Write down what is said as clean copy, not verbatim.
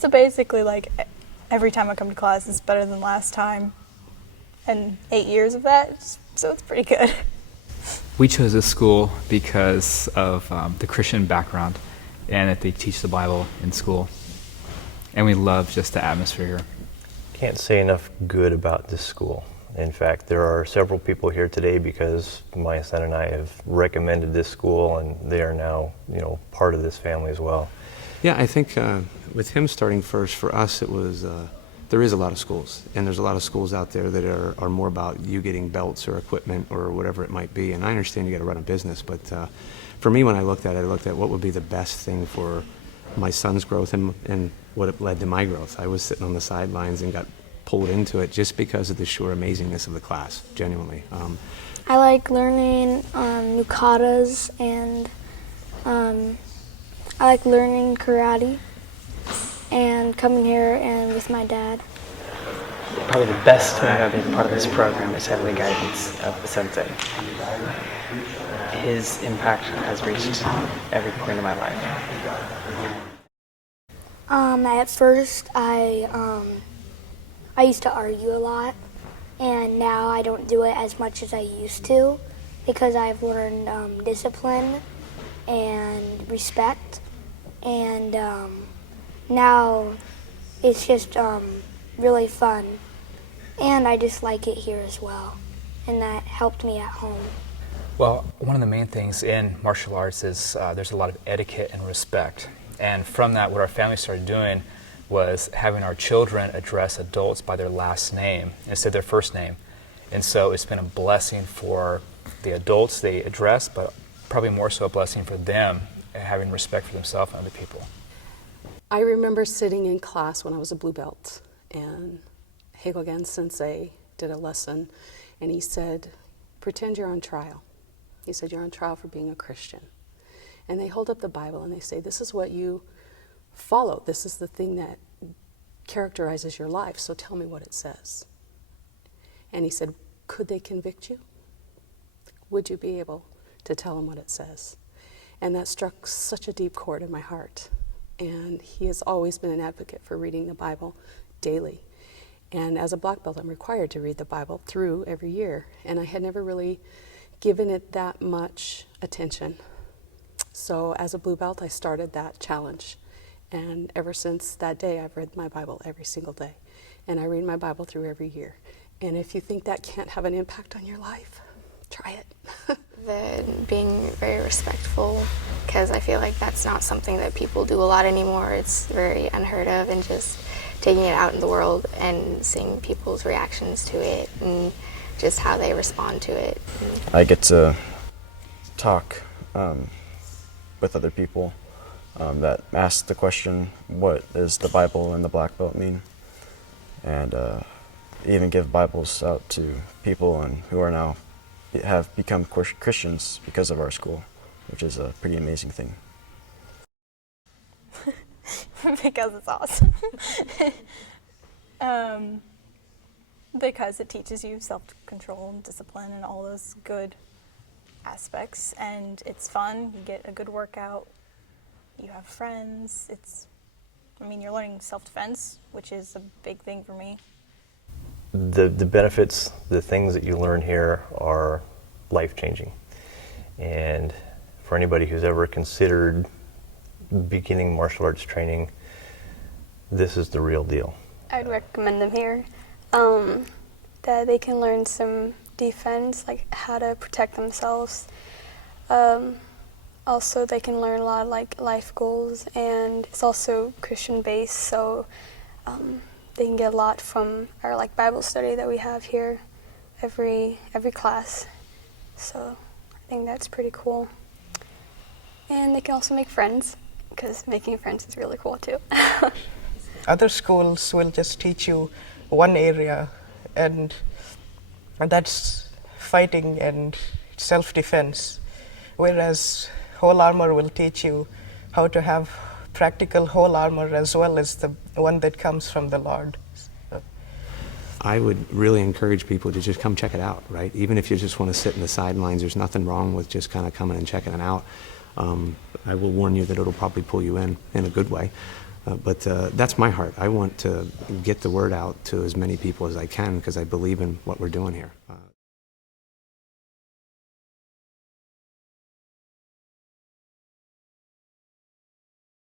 So basically, like, every time I come to class, it's better than last time, and 8 years of that, so it's pretty good. We chose this school because of the Christian background and that they teach the Bible in school. And we love just the atmosphere here. Can't say enough good about this school. In fact, there are several people here today because my son and I have recommended this school, and they are now, part of this family as well. Yeah, I think with him starting first, for us it was, there is a lot of schools, and there's a lot of schools out there that are more about you getting belts or equipment or whatever it might be, and I understand you got to run a business, but for me when I looked at what would be the best thing for my son's growth and what it led to my growth. I was sitting on the sidelines and got pulled into it just because of the sheer amazingness of the class, genuinely. I like learning new katas, and I like learning karate and coming here and with my dad. Probably the best thing about being part of this program is having the guidance of the sensei. His impact has reached every point of my life. At first, I used to argue a lot, and now I don't do it as much as I used to because I've learned discipline and respect, and now it's just really fun, and I just like it here as well, and that helped me at home. Well, one of the main things in martial arts is there's a lot of etiquette and respect. And from that, what our family started doing was having our children address adults by their last name instead of their first name. And so it's been a blessing for the adults they address, but probably more so a blessing for them, having respect for themselves and other people. I remember sitting in class when I was a blue belt, and Heigogen Sensei did a lesson, and he said, pretend you're on trial. He said, you're on trial for being a Christian. And they hold up the Bible and they say, this is what you follow. This is the thing that characterizes your life, so tell me what it says. And he said, could they convict you? Would you be able to tell them what it says? And that struck such a deep chord in my heart. And he has always been an advocate for reading the Bible daily. And as a black belt, I'm required to read the Bible through every year. And I had never really given it that much attention. So as a blue belt, I started that challenge. And ever since that day, I've read my Bible every single day. And I read my Bible through every year. And if you think that can't have an impact on your life, try it. Being very respectful, because I feel like that's not something that people do a lot anymore. It's very unheard of, and just taking it out in the world and seeing people's reactions to it and just how they respond to it. I get to talk with other people that ask the question, what does the Bible and the black belt mean? And even give Bibles out to people who are now have become Christians because of our school, which is a pretty amazing thing. Because it's awesome. Because it teaches you self-control and discipline and all those good aspects, and it's fun. You get a good workout. You have friends. You're learning self-defense, which is a big thing for me. The benefits, the things that you learn here are life-changing. And for anybody who's ever considered beginning martial arts training, this is the real deal. I'd recommend them here. That they can learn some defense, like how to protect themselves. Also, they can learn a lot of life goals, and it's also Christian-based, so they can get a lot from our Bible study that we have here every class. So I think that's pretty cool. And they can also make friends, because making friends is really cool too. Other schools will just teach you one area, and that's fighting and self-defense, whereas whole armor will teach you how to have practical whole armor as well as the one that comes from the Lord. I would really encourage people to just come check it out, right? Even if you just want to sit in the sidelines, there's nothing wrong with just kind of coming and checking it out. I will warn you that it'll probably pull you in a good way. But that's my heart. I want to get the word out to as many people as I can because I believe in what we're doing here.